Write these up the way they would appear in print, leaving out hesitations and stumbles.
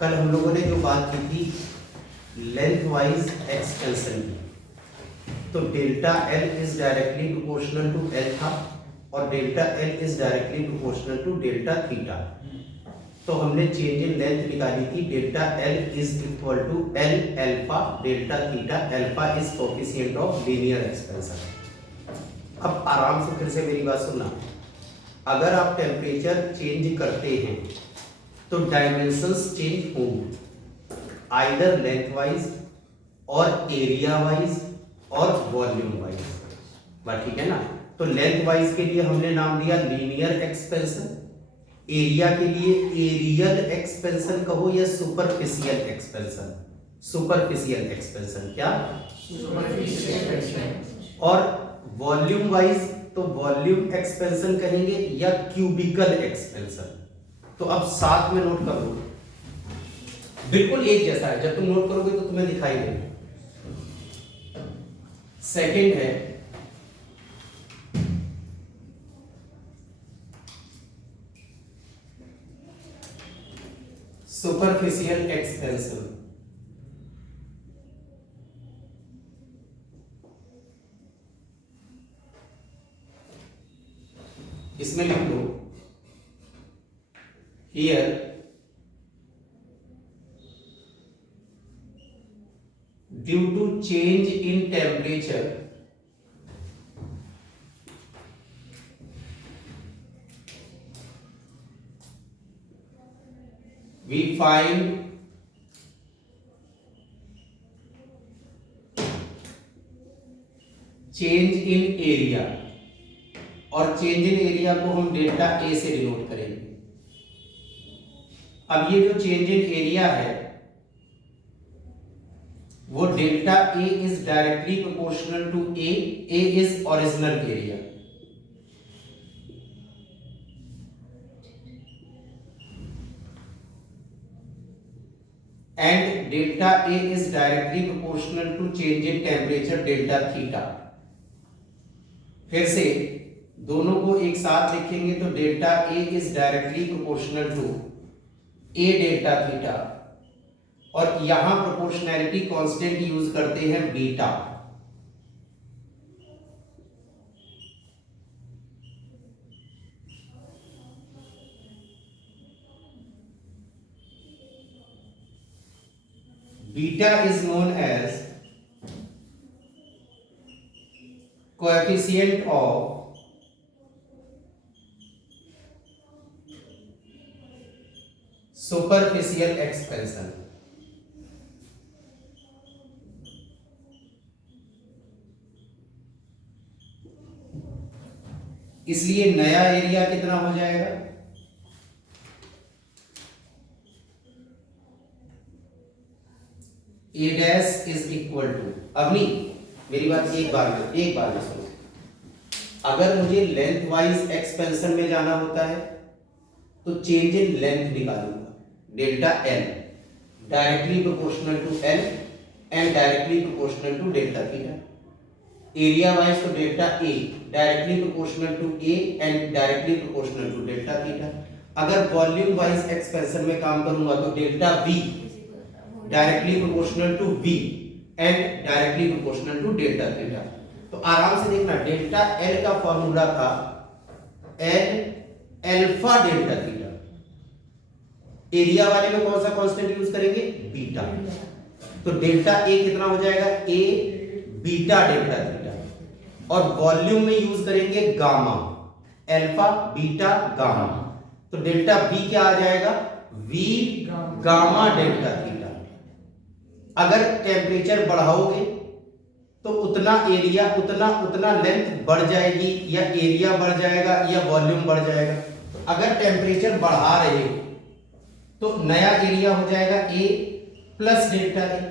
कल हम लोगों ने जो बात की थी लेंथ वाइज एक्सपेंशन की, तो delta L is directly proportional to L था और delta L is directly proportional to delta theta. तो हमने चेंज इन लेंथ निकाली थी, delta L is equal to L alpha delta theta, alpha is coefficient of linear expansion. अब आराम से फिर से मेरी बात सुनना, अगर आप टेम्परेचर चेंज करते हैं तो डायमेंशंस चेंज होंगे, आइदर लेंथ वाइज और एरिया वाइज और वॉल्यूम वाइज। बात ठीक है ना? तो लेंथ वाइज के लिए हमने नाम दिया लीनियर एक्सपेंशन, एरिया के लिए एरियल एक्सपेंशन कहो या सुपरफिशियल एक्सपेंशन। सुपरफिशियल एक्सपेंशन क्या? Superficial expansion. और वॉल्यूम वाइज तो वॉल्यूम एक्सपेंशन कहेंगे या क्यूबिकल एक्सपेंशन। तो अब साथ में नोट कर लो, बिल्कुल एक जैसा है, जब तुम नोट करोगे तो तुम्हें दिखाई देगा। सेकंड है सुपरफिशियल एक्सपेंशन। इसमें लिख लो here due to change in temperature we find change in area और चेंज इन एरिया को हम डेल्टा ए से डिनोट करेंगे। अब ये जो चेंज इन एरिया है वो delta A is directly proportional to A is original area. And delta A is directly proportional to change in temperature delta theta. फिर से दोनों को एक साथ लिखेंगे तो delta A is directly proportional to A delta theta, और यहां प्रोपोर्शनैलिटी कांस्टेंट यूज करते हैं beta. Beta is known as coefficient of superficial expansion। इसलिए नया एरिया कितना हो जाएगा? ए डैश इज इक्वल टू, अब नहीं, मेरी बात एक बार में सुनो। अगर मुझे लेंथ वाइज एक्सपेंशन में जाना होता है तो चेंज इन लेंथ निकालूंगा, delta L directly proportional to L and directly proportional to delta theta. Area wise तो delta A directly proportional to A and directly proportional to delta theta. अगर volume wise expansion में काम करूंगा तो delta V directly proportional to v and directly proportional to delta theta. तो आराम से देखना, डेल्टा l का फॉर्मूला था l alpha delta theta. Area वाले में कौन सा कांस्टेंट यूज करेंगे? बीटा। तो डेल्टा a कितना हो जाएगा? a beta delta theta. और वॉल्यूम में यूज करेंगे गामा, अल्फा बीटा गामा। तो डेल्टा v क्या आ जाएगा? v gamma delta theta. अगर टेम्परेचर बढ़ाओगे तो उतना एरिया उतना लेंथ बढ़ जाएगी, या एरिया बढ़ जाएगा या वॉल्यूम बढ़ जाएगा। तो अगर टेम्परेचर बढ़ा रहे हो तो नया एरिया हो जाएगा ए प्लस डेल्टा ए,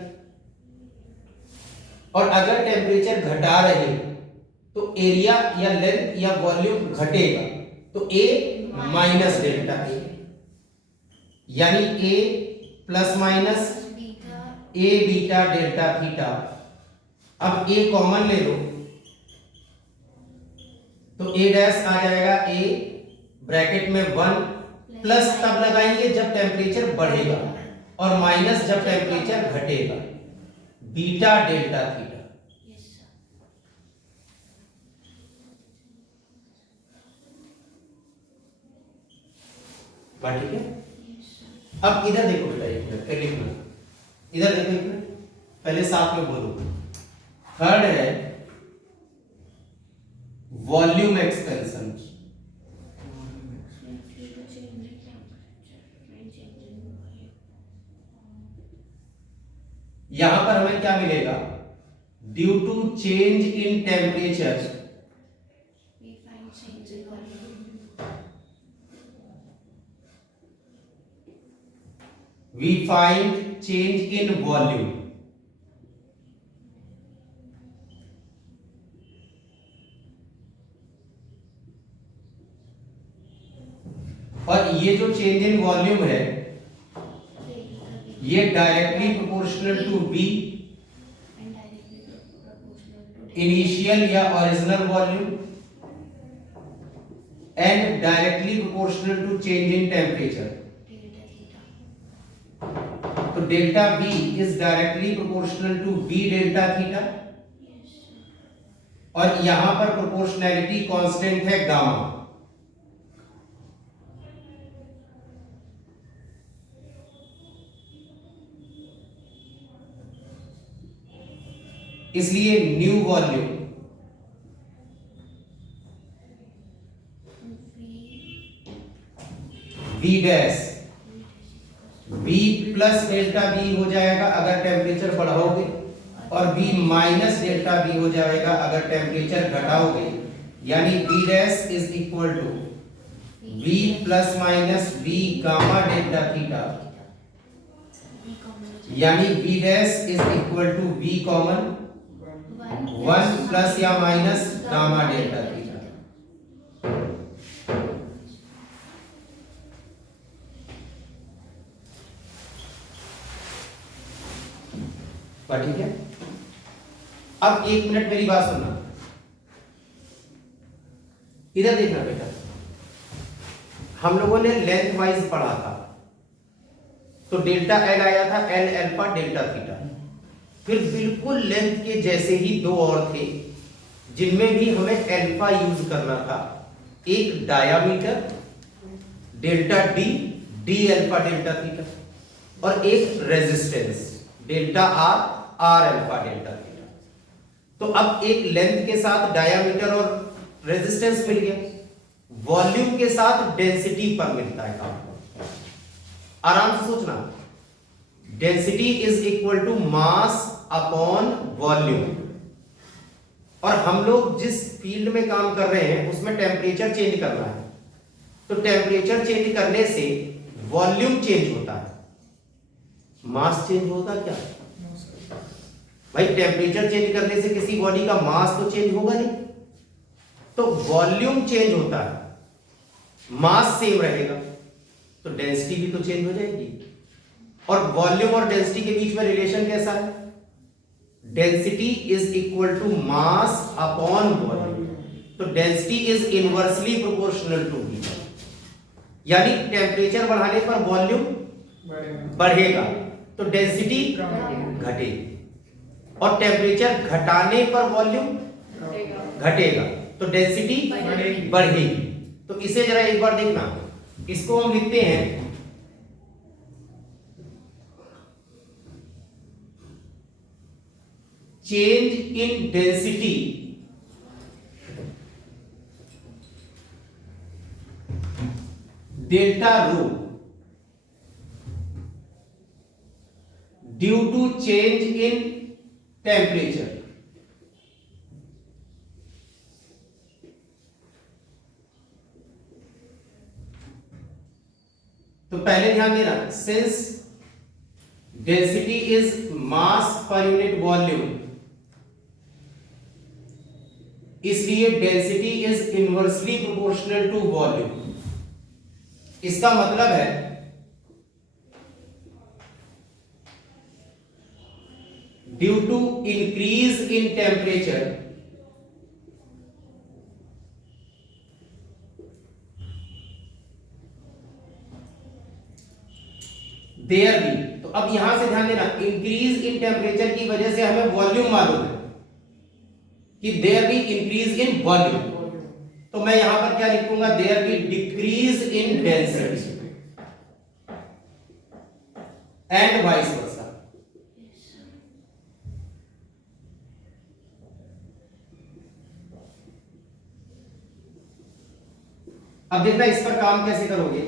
और अगर टेम्परेचर घटा रहे हो तो एरिया या लेंथ या वॉल्यूम घटेगा, तो ए माइनस डेल्टा ए, यानी ए प्लस माइनस ए बीटा डेल्टा थीटा। अब ए कॉमन ले लो तो ए डैश आ जाएगा ए ब्रैकेट में 1 प्लस तब लगाएंगे जब टेम्परेचर बढ़ेगा, और माइनस जब टेम्परेचर घटेगा, बीटा डेल्टा थीटा। बात ठीक है? अब इधर देखो बेटा, एक मिनट फिर लिखना, इधर देखो एक मिनट, पहले साथ में बोलो। थर्ड है वॉल्यूम एक्सपेंशन। यहां पर हमें क्या मिलेगा? Due to change in temperature we find change in volume। और ये जो चेंज इन वॉल्यूम है ये directly proportional to V initial या original volume and directly proportional to change in temperature. तो delta V is directly proportional to V delta theta, और यहां पर प्रोपोर्शनैलिटी कांस्टेंट है गामा। इसलिए new volume V dash V plus delta V हो जाएगा अगर टेम्परेचर बढ़ाओगे, और V माइनस डेल्टा V हो जाएगा अगर टेम्परेचर घटाओगे। यानी V dash is equal to V plus minus V gamma delta theta, यानी V dash is equal to V common 1 plus या माइनस गामा डेल्टा थीटा। ठीक है? अब एक मिनट मेरी बात सुनना, इधर देखना बेटा। हम लोगों ने लेंथ वाइज पढ़ा था, तो डेल्टा एल आया था, एल अल्फा डेल्टा थीटा। फिर बिल्कुल लेंथ के जैसे ही दो और थे जिनमें भी हमें अल्फा यूज करना था। एक diameter delta D, D alpha delta theta, और एक resistance delta R, R alpha delta theta. तो अब एक लेंथ के साथ डायामीटर और रेजिस्टेंस मिल गया, वॉल्यूम के साथ डेंसिटी पर मिलता है काम। आराम से सोचना, density is equal to mass upon volume. और हम लोग जिस फील्ड में काम कर रहे हैं उसमें टेम्परेचर चेंज करना है, तो टेम्परेचर चेंज करने से वॉल्यूम चेंज होता है, मास चेंज होगा क्या भाई? टेम्परेचर चेंज करने से किसी बॉडी का मास तो चेंज होगा नहीं, तो वॉल्यूम चेंज होता है, मास सेम रहेगा, तो डेंसिटी भी तो चेंज हो जाएगी। और वॉल्यूम और डेंसिटी के बीच में रिलेशन कैसा है? Density is equal to mass upon volume. तो density is inversely proportional to V, यानी टेम्परेचर बढ़ाने पर वॉल्यूम बढ़ेगा तो डेंसिटी घटेगी, और टेम्परेचर घटाने पर वॉल्यूम घटेगा तो डेंसिटी बढ़ेगी। तो इसे जरा एक बार देखना, इसको हम लिखते हैं change in density delta rho due to change in temperature. तो पहले ध्यान देना, since density is mass per unit volume, इसलिए density is inversely proportional to volume. इसका मतलब है due to increase in temperature there be, तो अब यहां से ध्यान देना, इंक्रीज इन टेम्परेचर की वजह से हमें वॉल्यूम मालूम है कि there be increase in volume, तो मैं यहां पर क्या लिखूंगा, there be decrease in density and vice versa. अब देखना इस पर काम कैसे करोगे।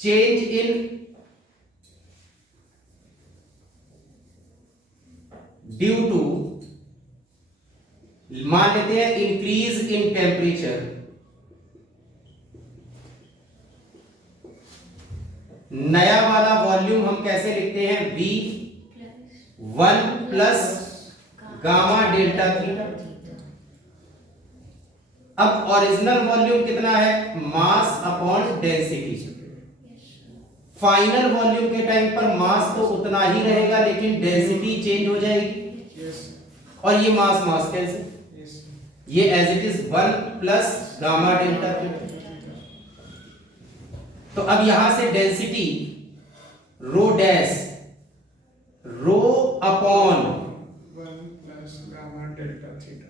चेंज इन ड्यू टू, मान लेते हैं इंक्रीज इन टेम्परेचर, नया वाला वॉल्यूम हम कैसे लिखते हैं, V1 plus gamma delta theta. अब ओरिजिनल वॉल्यूम कितना है, mass upon density. Final volume के टाइम पर मास तो उतना ही रहेगा लेकिन डेंसिटी चेंज हो जाएगी, और ये मास मास कैंसिल, ये as it is 1 plus gamma delta theta. तो अब यहां से density rho dash, rho upon 1 plus gamma delta theta,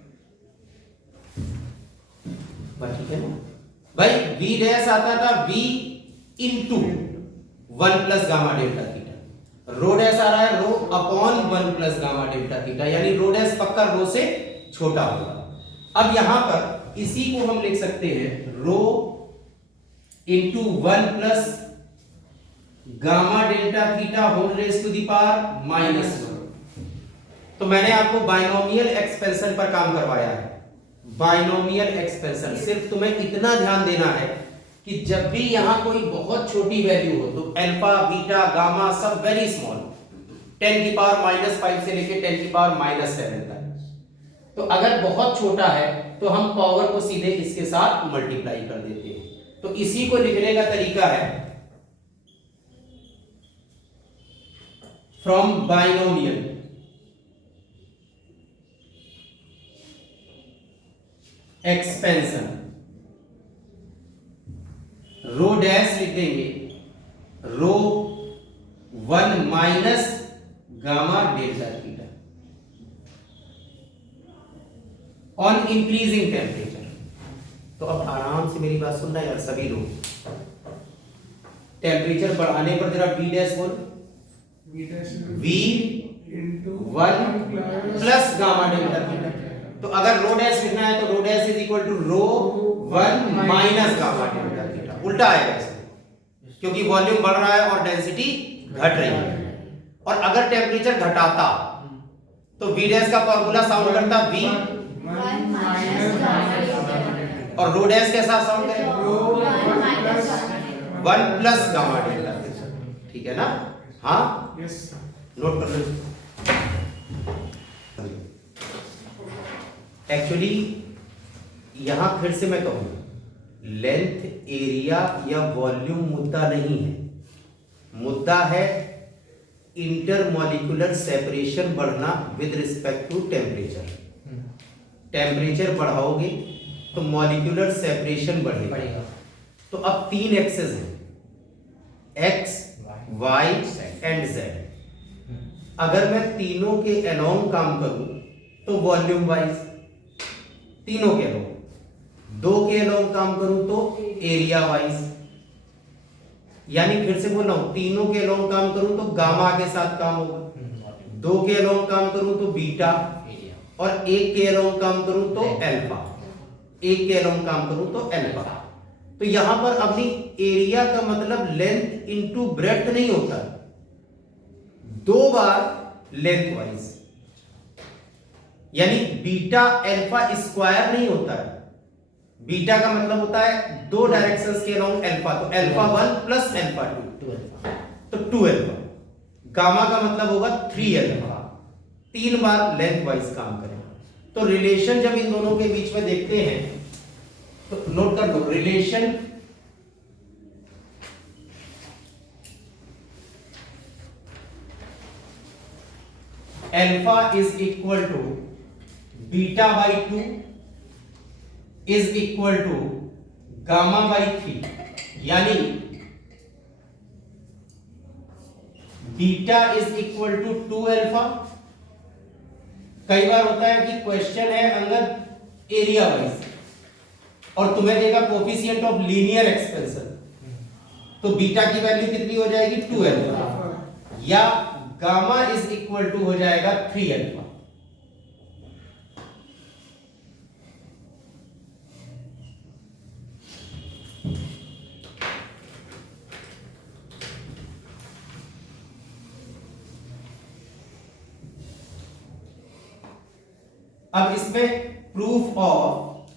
ठीक है ना भाई। V डैश आता था V into 1 plus gamma delta theta, rho dash आ रहा है rho upon 1 plus gamma delta theta, यानी रो डैश पक्का रो से छोटा होगा। अब यहां पर इसी को हम लिख सकते हैं rho into 1 plus gamma delta theta whole raise to the power -1। तो मैंने आपको बाइनोमियल एक्सपेंशन पर काम करवाया है, बाइनोमियल एक्सपेंशन। सिर्फ तुम्हें इतना ध्यान देना है कि जब भी यहां कोई बहुत छोटी वैल्यू हो तो अल्फा बीटा गामा सब वेरी स्मॉल, 10 की पावर -5 से लेके 10 की पावर -7 तक। तो अगर बहुत छोटा है तो हम पावर को सीधे इसके साथ मल्टीप्लाई कर देते हैं। तो इसी को लिखने का तरीका है from binomial expansion, rho dash लिख देंगे रो 1 minus gamma delta theta on increasing temperature. तो अब आराम से मेरी बात सुनना यार सभी लोग, टेम्परेचर बढ़ाने पर जरा V डैश बोल, V into 1 plus gamma delta theta. तो अगर रो डैश लिखना है तो rho dash is equal to rho 1 minus gamma delta theta, उल्टा आएगा इसमें क्योंकि वॉल्यूम बढ़ रहा है और डेंसिटी घट रही है। और अगर टेम्परेचर घटाता तो V डैश का फॉर्मूला साउंड करता V, 1 माइनस गामा डेल्टा, और रो डैश कैसा साउंड करेगा, रो 1 प्लस गामा डेल्टा थीटा। ठीक है ना, हाँ यस नोट कर लो। एक्चुअली यहां फिर से मैं कहूं, लेंथ एरिया या वॉल्यूम मुद्दा नहीं है, मुद्दा है इंटरमॉलिक्यूलर सेपरेशन बढ़ना with respect to temperature. Temperature बढ़ाओगे तो मॉलिक्यूलर सेपरेशन बढ़ेगा। तो अब 3 एक्सेस हैं, x, y एंड z। अगर मैं तीनों के अलोंग काम करूं तो वॉल्यूम वाइज, तीनों के अलोंग, 2 के अलोंग काम करूं तो एरिया वाइज, यानी फिर से बोल रहा हूं, तीनों के अलोंग काम करूं तो गामा के साथ काम होगा, 2 के अलोंग काम करूं तो बीटा, और 1 के अलोंग काम करूं तो अल्फा, 1 के अलोंग काम करूं तो अल्फा। तो यहां पर अपनी एरिया का मतलब लेंथ इनटू ब्रेड्थ नहीं होता, 2 बार लेंथ वाइज, यानी बीटा अल्फा स्क्वायर नहीं होता है। बीटा का मतलब होता है 2 डायरेक्शंस के अलोंग अल्फा, तो अल्फा 1 प्लस अल्फा 2, तो 2 अल्फा। गामा का मतलब होगा 3 अल्फा, 3 बार लेंथ वाइज काम करेगा। तो रिलेशन जब इन दोनों के बीच में देखते हैं तो नोट कर लो, relation alpha is equal to beta by 2 is equal to gamma by 3, यानी beta is equal to 2 alpha. कई बार होता है कि क्वेश्चन है अंगद एरिया वाइज और तुम्हें देगा कोफिशिएंट ऑफ लीनियर एक्सपेंशन, तो बीटा की वैल्यू कितनी हो जाएगी 2 अल्फा, या गामा इज इक्वल टू हो जाएगा 3 अल्फा। अब इसमें proof of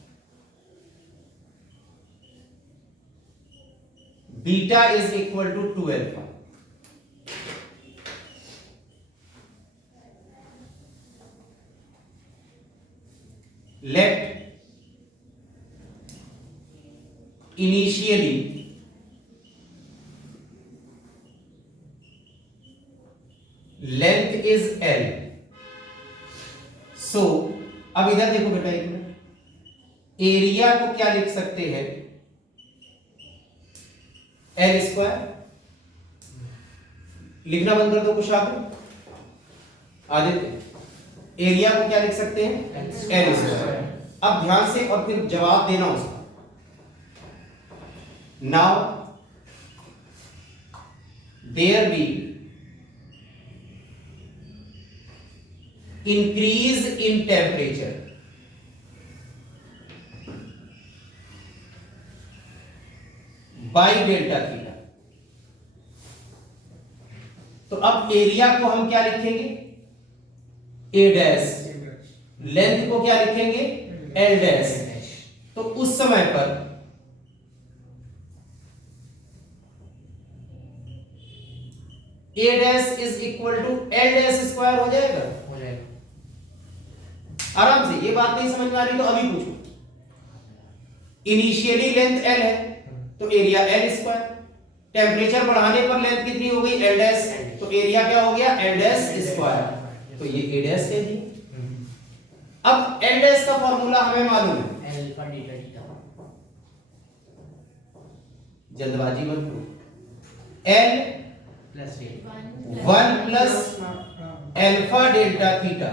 beta is equal to 2 alpha. Let initially length is L। So अब इधर देखो बेटा एक मिनट, एरिया को क्या लिख सकते हैं, L स्क्वायर। लिखना बंद कर दो कुछ आप आदित्य, एरिया को क्या लिख सकते हैं L स्क्वायर। अब ध्यान से और फिर जवाब देना उसका। Now there be increase in temperature by delta theta। तो अब एरिया को हम क्या लिखेंगे A डैश, लेंथ को क्या लिखेंगे L डैश। तो उस समय पर A dash is equal to L dash square हो जाएगा। आराम से, ये बात नहीं समझ में आ रही तो अभी पूछो। इनिशियली लेंथ L है तो एरिया L स्क्वायर, टेम्परेचर बढ़ाने पर लेंथ कितनी हो गई L डैश, तो एरिया क्या हो गया L डैश स्क्वायर, तो ये A डैश कह दिया। अब L डैश का फॉर्मूला हमें मालूम है, जल्दबाजी मत करो, L plus 1 plus alpha delta theta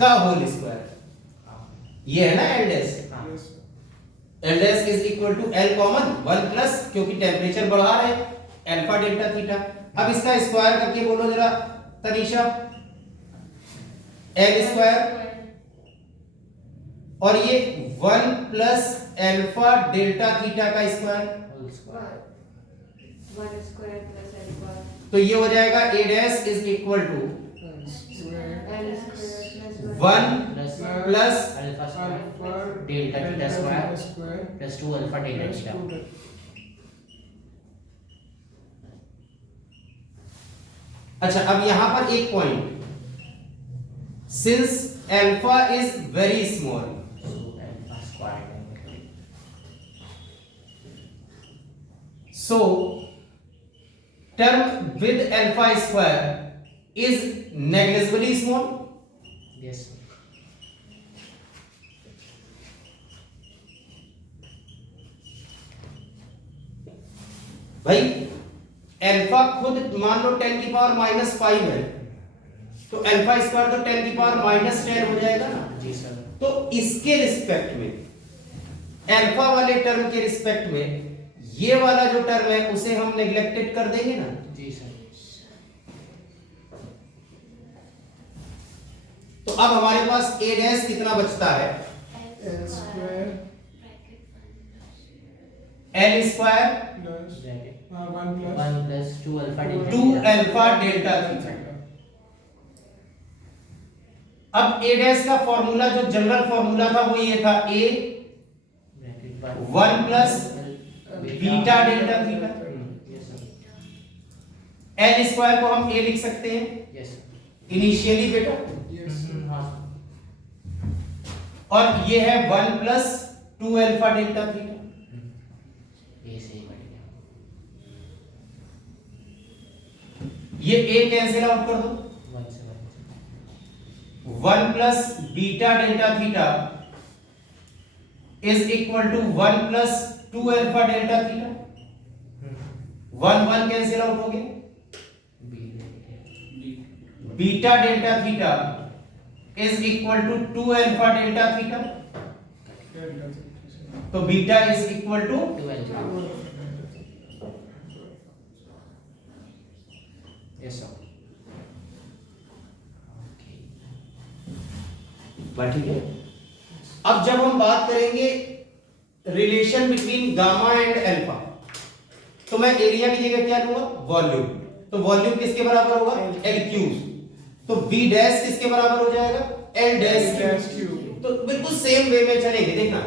का होल स्क्वायर। ये है ना L dash, L dash is equal to L common 1 plus, क्योंकि टेम्परेचर बढ़ा रहे अल्फा डेल्टा थीटा। अब इसका स्क्वायर करके बोलो जरा तनीषा, L स्क्वायर और ये 1 प्लस अल्फा डेल्टा थीटा का स्क्वायर, तो ये हो जाएगा A dash is equal to 1 plus delta theta square plus 2 alpha delta theta. अच्छा, अब यहां पर एक point, since alpha is very small, so term with alpha square is negligibly small। Yes. भाई अल्फा खुद मान लो 10 की पावर -5 है, तो अल्फा स्क्वायर तो 10 की पावर -10 हो जाएगा ना। जी सर। तो इसके रिस्पेक्ट में, अल्फा वाले टर्म के रिस्पेक्ट में ये वाला जो टर्म है उसे हम नेग्लेक्टेड कर देंगे ना। जी सर। तो अब हमारे पास A डैश कितना बचता है, L square L square plus bracket 1 plus 1 plus 2 alpha delta 2 alpha delta theta. अब A डैश का फॉर्मूला जो जनरल फॉर्मूला था वो ये था A bracket 1 plus beta delta theta. Yes sir. L square को हम A लिख सकते हैं यस सर। इनिशियली बेटा, यस हां। और ये है 1 प्लस 2 अल्फा डेल्टा थीटा। ये सही बढ़ गया। ये A कैंसिल आउट कर दो, 1 से 1 plus beta delta theta is equal to 1 plus 2 alpha delta theta. 1 1 cancel out हो गया, beta delta theta is equal to 2 alpha delta theta, तो beta is equal to 2 alpha. Yes sir. बात ठीक है। अब जब हम बात करेंगे relation between gamma and alpha, तो मैं एरिया की जगह क्या लूंगा? वॉल्यूम। तो वॉल्यूम किसके बराबर होगा? L cube. तो बी डैश किसके बराबर हो जाएगा? L dash cube. तो बिल्कुल सेम वे में चलेंगे, देखना।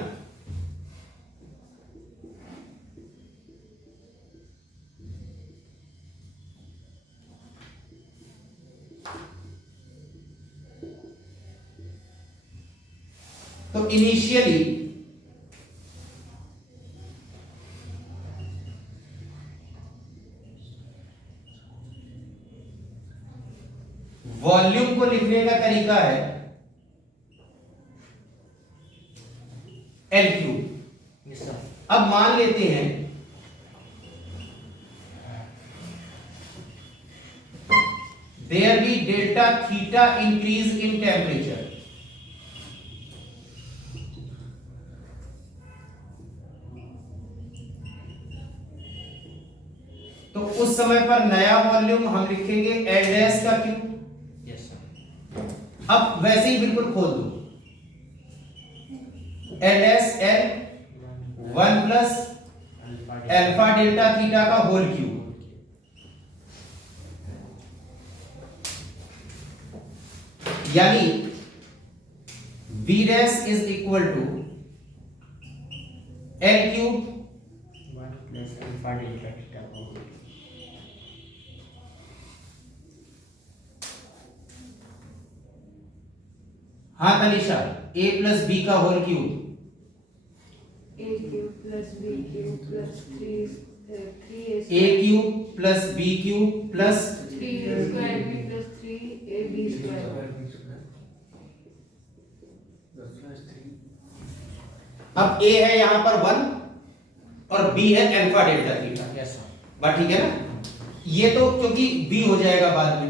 तो इनिशियली वॉल्यूम को लिखने का तरीका है एल क्यूब। Yes sir. अब मान लेते हैं there be delta theta increase in temperature, तो उस समय पर नया वॉल्यूम हम लिखेंगे एल डैश का क्यूब। Yes sir. अब वैसे ही बिल्कुल खोल दो, L dash L 1 plus alpha delta theta का होल क्यूब, यानी B dash is equal to L cube 1 plus alpha delta theta का होल क्यूब। हाँ तनिषा, ए प्लस बी का whole cube, A cube plus B cube plus 3A A cube plus B cube plus 3A square B plus 3AB square. अब ए है यहां पर 1 और B है alpha delta theta. Yes sir. बात ठीक है ना? ये तो क्योंकि बी हो जाएगा बाद में,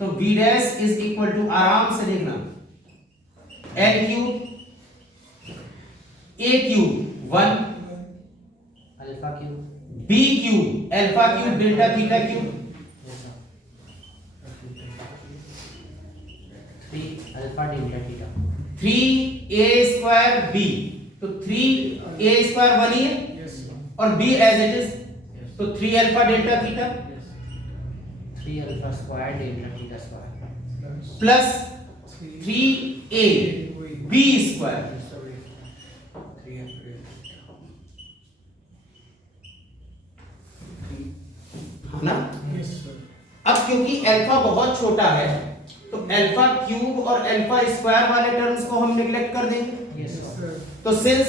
तो b dash is equal to, आराम से देखना, l cube a cube 1 alpha cube. B cube alpha cube delta theta cube, yes sir. 3 alpha delta theta. 3a square b, तो 3a स्क्वायर 1 ही है और b एज इट इज, तो 3 alpha delta theta 3 alpha square delta theta square plus 3a b square, है ना? अब क्योंकि alpha बहुत छोटा है, तो अल्फा क्यूब और अल्फा स्क्वायर वाले टर्म्स को हम निगलेक्ट कर देंगे। Yes sir. तो since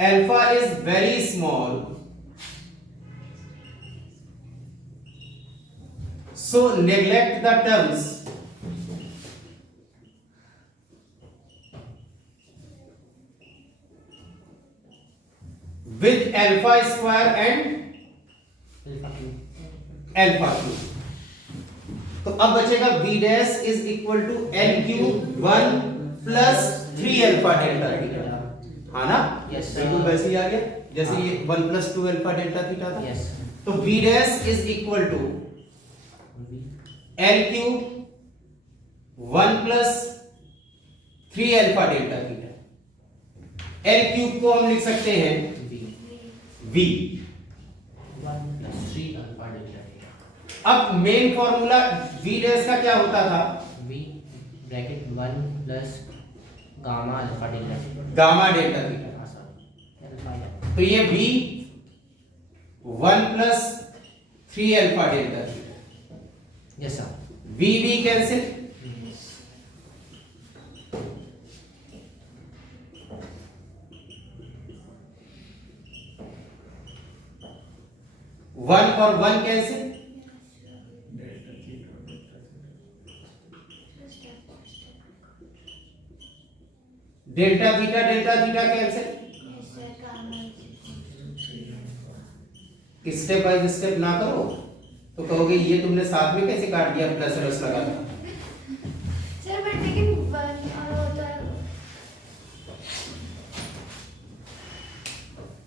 alpha is very small, so neglect the terms with alpha square and alpha cube. alpha cube। तो अब बचेगा b dash is equal to l cube 1 plus 3 alpha delta theta, हाँ ना? Yes, sir। बिल्कुल वैसे ही आ गया जैसे हाँ। ये 1 प्लस 2 अल्फा डेल्टा थीटा था। यस। तो b dash is equal to L cube 1 plus 3 alpha delta theta. L cube को हम लिख सकते हैं B v। 1 plus 3 alpha delta theta. अब मेन फॉर्मूला v डैश का क्या होता था? B bracket 1 plus gamma alpha delta theta. Gamma delta theta. हाँ सर। अल्फा है। तो ये v 1 plus 3 alpha delta theta, yes sir. v v cancel, one और one cancel, delta theta cancel, कि स्टेप बाय स्टेप ना करो तो कहोगे ये तुमने साथ में कैसे काट दिया प्लस प्लस लगा सर बट